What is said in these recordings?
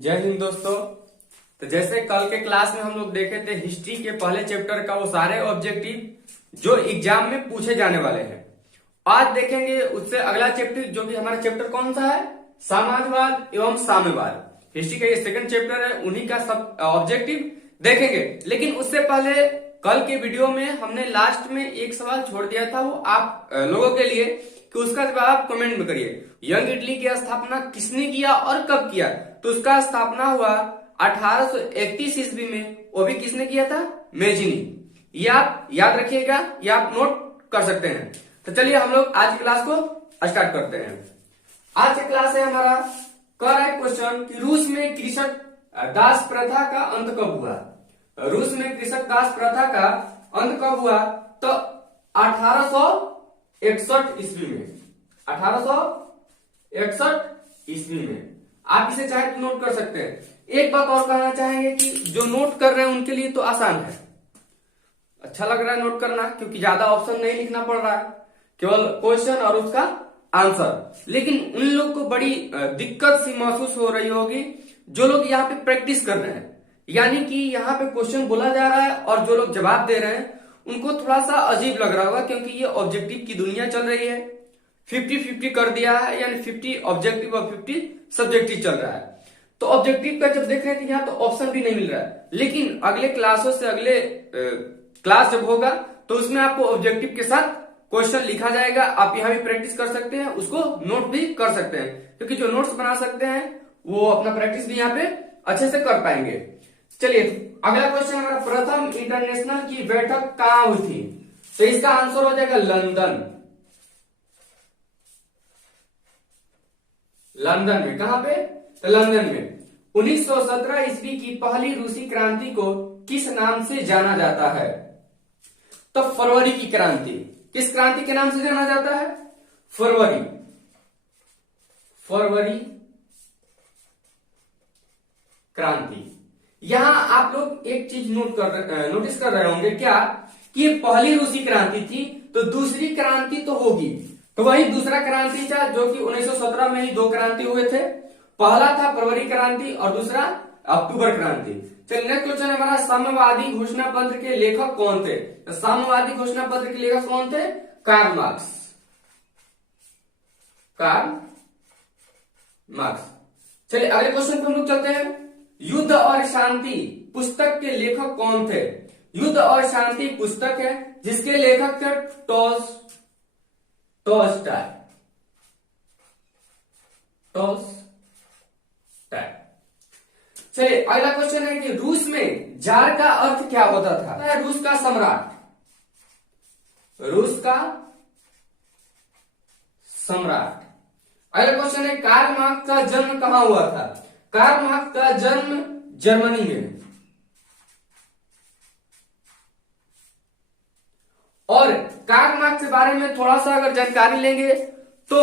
जय हिंद दोस्तों। तो जैसे कल के क्लास में हम लोग देखे थे हिस्ट्री के पहले चैप्टर का वो सारे ऑब्जेक्टिव जो एग्जाम में पूछे जाने वाले हैं। आज देखेंगे उससे अगला चैप्टर जो कि हमारा चैप्टर कौन सा है, समाजवाद एवं साम्यवाद। हिस्ट्री का ये सेकंड चैप्टर है, उन्हीं का सब ऑब्जेक्टिव देखेंगे। लेकिन उससे पहले कल के वीडियो में हमने लास्ट में एक सवाल छोड़ दिया था, वो आप लोगों के लिए कि उसका जवाब आप कमेंट में करिए। यंग इटली की स्थापना किसने किया और कब किया? तो उसका स्थापना हुआ 1831 ईस्वी में। वो भी किसने किया था? मेजिनी। ये आप याद रखिएगा, ये आप नोट कर सकते हैं। तो चलिए हम लोग आज की क्लास को स्टार्ट करते हैं। आज का क्लास है हमारा, कर रहा है क्वेश्चन कि रूस में कृषक दास प्रथा का अंत कब हुआ? रूस में कृषक दास प्रथा का अंत कब हुआ? तो 1861 ईस्वी में। 1861 ईस्वी में। आप इसे चाहे तो नोट कर सकते हैं। एक बात और कहना चाहेंगे कि जो नोट कर रहे हैं उनके लिए तो आसान है, अच्छा लग रहा है नोट करना, क्योंकि ज्यादा ऑप्शन नहीं लिखना पड़ रहा है, केवल क्वेश्चन और उसका आंसर। लेकिन उन लोग को बड़ी दिक्कत सी महसूस हो रही होगी जो लोग यहाँ पे प्रैक्टिस कर रहे हैं, यानी कि यहाँ पे क्वेश्चन बोला जा रहा है और जो लोग जवाब दे रहे हैं उनको थोड़ा सा अजीब लग रहा होगा, क्योंकि ये ऑब्जेक्टिव की दुनिया चल रही है। 50-50 कर दिया है, यानी 50 ऑब्जेक्टिव और 50 सब्जेक्टिव चल रहा है। तो ऑब्जेक्टिव का जब देख रहे थे यहाँ तो ऑप्शन भी नहीं मिल रहा है, लेकिन अगले क्लासों से अगले क्लास जब होगा तो उसमें आपको ऑब्जेक्टिव के साथ क्वेश्चन लिखा जाएगा। आप यहाँ भी प्रैक्टिस कर सकते हैं, उसको नोट भी कर सकते हैं, क्योंकि जो नोट्स बना सकते हैं वो अपना प्रैक्टिस भी यहाँ पे अच्छे से कर पाएंगे। चलिए अगला क्वेश्चन हमारा, प्रथम इंटरनेशनल की बैठक कहाँ हुई थी? तो इसका आंसर हो जाएगा लंदन। लंदन में। कहां पे? तो लंदन में। 1917 ईस्वी की पहली रूसी क्रांति को किस नाम से जाना जाता है? तो फरवरी की क्रांति। किस क्रांति के नाम से जाना जाता है? फरवरी। फरवरी क्रांति। यहां आप लोग एक चीज नोटिस कर रहे होंगे क्या, कि ये पहली रूसी क्रांति थी तो दूसरी क्रांति तो होगी, तो वही दूसरा क्रांति था जो कि 1917 में ही दो क्रांति हुए थे। पहला था फरवरी क्रांति और दूसरा अक्टूबर क्रांति। चलिए नेक्स्ट क्वेश्चन है हमारा, साम्यवादी घोषणा पत्र के लेखक कौन थे? तो साम्यवादी घोषणा पत्र के लेखक कौन थे? Karl Marx. Karl Marx. चलिए अगले क्वेश्चन पे हम लोग चलते हैं। युद्ध और शांति पुस्तक के लेखक कौन थे? युद्ध और शांति पुस्तक है जिसके लेखक थे टॉल्स्टॉय। चलिए अगला क्वेश्चन है कि रूस में जार का अर्थ क्या होता था? रूस का सम्राट। रूस का सम्राट। अगला क्वेश्चन है, कार्ल मार्क्स का जन्म कहां हुआ था? कार्ल मार्क्स का जन्म जर्मनी में। और कार्ल मार्क्स के बारे में थोड़ा सा अगर जानकारी लेंगे तो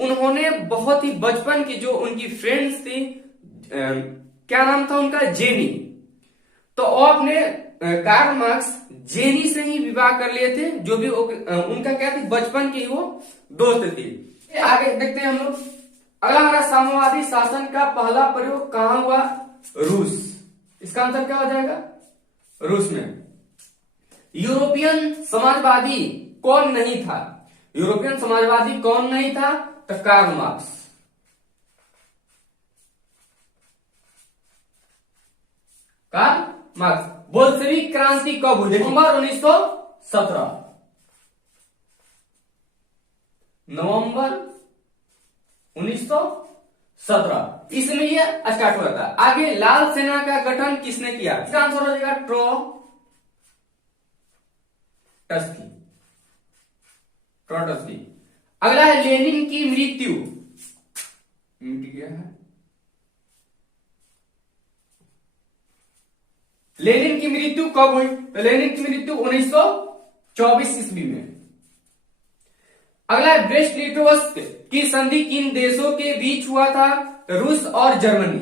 उन्होंने बहुत ही बचपन की जो उनकी फ्रेंड्स थी, क्या नाम था उनका? जेनी। तो आपने कार्ल मार्क्स जेनी से ही विवाह कर लिए थे, जो भी उनका क्या थी, बचपन की वो दोस्त थी। आगे देखते हैं हम लोग। अगला हमारा, साम्यवादी शासन का पहला प्रयोग कहां हुआ? रूस। इसका आंसर क्या हो जाएगा? रूस में। यूरोपियन समाजवादी कौन नहीं था? यूरोपियन समाजवादी कौन नहीं था? तो Karl Marx. Karl Marx. Bolshevik क्रांति कब हुई? नवंबर 1917। नवंबर 1917 इसमें ये स्टार्ट हुआ था। आगे, लाल सेना का गठन किसने किया? इसका आंसर हो जाएगा ट्रोट्स्की। अगला है, लेनिन की मृत्यु। मिट गया है। लेनिन की मृत्यु कब हुई? तो लेनिन की मृत्यु 1924 ईस्वी में। अगला है, ब्रेस्ट लिटोवस्क की संधि किन देशों के बीच हुआ था? रूस और जर्मनी।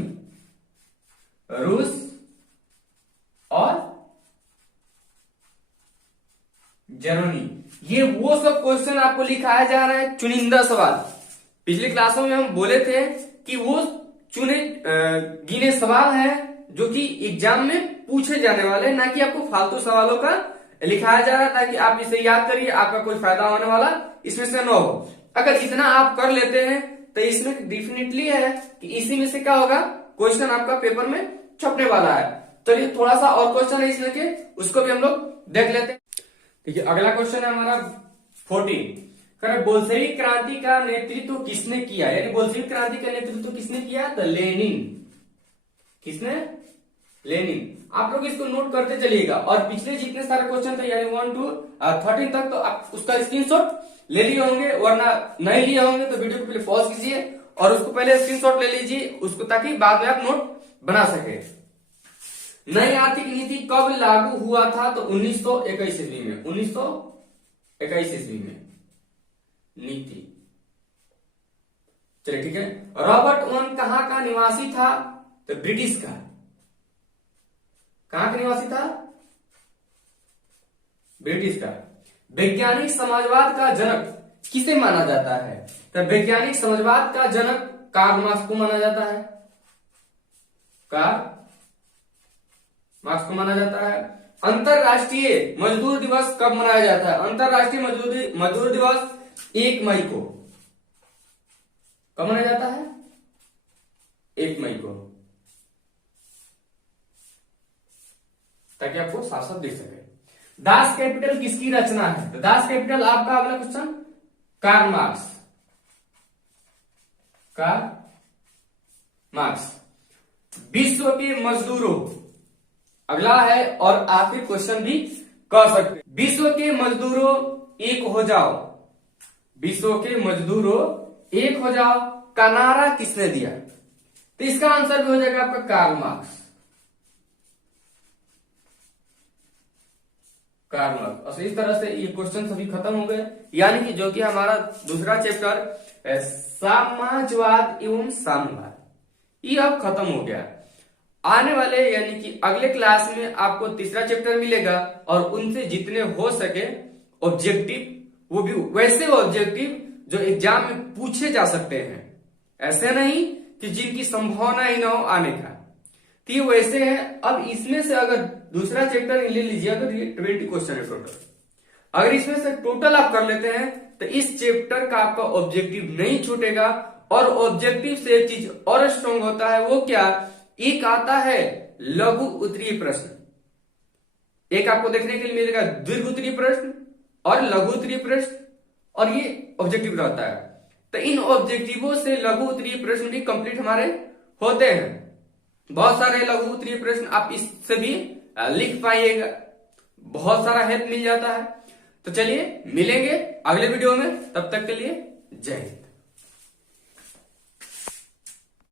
रूस और जर्मनी। ये वो सब क्वेश्चन आपको लिखाया जा रहा है, चुनिंदा सवाल। पिछली क्लासों में हम बोले थे कि वो चुने गिने सवाल है जो कि एग्जाम में पूछे जाने वाले, ना कि आपको फालतू सवालों का लिखाया जा रहा है ताकि आप इसे याद करिए, आपका कोई फायदा होने वाला इसमें से न हो। अगर इतना आप कर लेते हैं तो इसमें डेफिनेटली है कि इसी में से क्या होगा, क्वेश्चन आपका पेपर में छपने वाला है। चलिए थोड़ा सा और क्वेश्चन है इसमें के, उसको भी हम लोग देख लेते हैं। देखिए अगला क्वेश्चन है हमारा 14, बोल्शेविक क्रांति का नेतृत्व किसने किया, यानी बोल्शेविक क्रांति का नेतृत्व किसने किया, तो लेनिन। किसने, लेनिन। आप लोग इसको नोट करते चलिएगा, और पिछले जितने सारे क्वेश्चन थे यानी 1 to 13 तक, तो आप उसका स्क्रीनशॉट ले लिए होंगे, वरना नहीं लिए होंगे तो वीडियो को पहले पॉज कीजिए और उसको पहले स्क्रीनशॉट ले लीजिए उसको, ताकि बाद में आप नोट बना सके। नई आर्थिक नीति कब लागू हुआ था, तो 1921 ईस्वी में, 1921 ईस्वी में नीति। चलिए ठीक है। रॉबर्ट ओवन कहां का निवासी था, तो ब्रिटिश का। कहां का निवासी था, ब्रिटिश का। वैज्ञानिक समाजवाद का जनक किसे माना जाता है, तो वैज्ञानिक समाजवाद का जनक कार्ल मार्क्स को माना जाता है। कार्ल मार्क्स को माना जाता है। अंतरराष्ट्रीय मजदूर दिवस कब मनाया जाता है, अंतरराष्ट्रीय मजदूर दिवस 1 मई को। कब मनाया जाता है, 1 मई को, ताकि आपको साफ साफ दिख सके। दास कैपिटल किसकी रचना है, तो दास कैपिटल आपका अगला question Karl Marx, Karl Marx. विश्व के मजदूरों, अगला है और आखिरी क्वेश्चन भी कह सकते। विश्व के मजदूरों एक हो जाओ, विश्व के मजदूरों एक हो जाओ का नारा किसने दिया, तो इसका आंसर भी हो जाएगा आपका कार्ल मार्क्स, कार्ल मार्क्स। और इस तरह से ये क्वेश्चन सभी खत्म हो गए, यानी कि जो कि हमारा दूसरा चैप्टर समाजवाद एवं साम्यवाद, ये अब खत्म हो गया। आने वाले यानी कि अगले क्लास में आपको तीसरा चैप्टर मिलेगा, और उनसे जितने हो सके ऑब्जेक्टिव, वो भी वैसे ऑब्जेक्टिव जो एग्जाम में पूछे जा सकते हैं, ऐसे नहीं कि जिनकी संभावना ही ना हो आने का, तो ये वैसे है। अब इसमें से अगर दूसरा चैप्टर ले लीजिए, अगर ये 20 क्वेश्चन है टोटल, अगर इसमें से टोटल आप कर लेते हैं तो इस चैप्टर का आपका ऑब्जेक्टिव नहीं छूटेगा। और ऑब्जेक्टिव से एक चीज और स्ट्रॉन्ग होता है, वो क्या, एक आता है लघु उत्तरीय प्रश्न, एक आपको देखने के लिए मिलेगा दीर्घ उत्तरीय प्रश्न और लघु उत्तरीय प्रश्न, और ये ऑब्जेक्टिव रहता है। तो इन ऑब्जेक्टिवों से लघु उत्तरीय प्रश्न भी कंप्लीट हमारे होते हैं। बहुत सारे लघु उत्तरीय प्रश्न आप इससे भी लिख पाइएगा, बहुत सारा हेल्प मिल जाता है। तो चलिए मिलेंगे अगले वीडियो में, तब तक के लिए जय हिंद।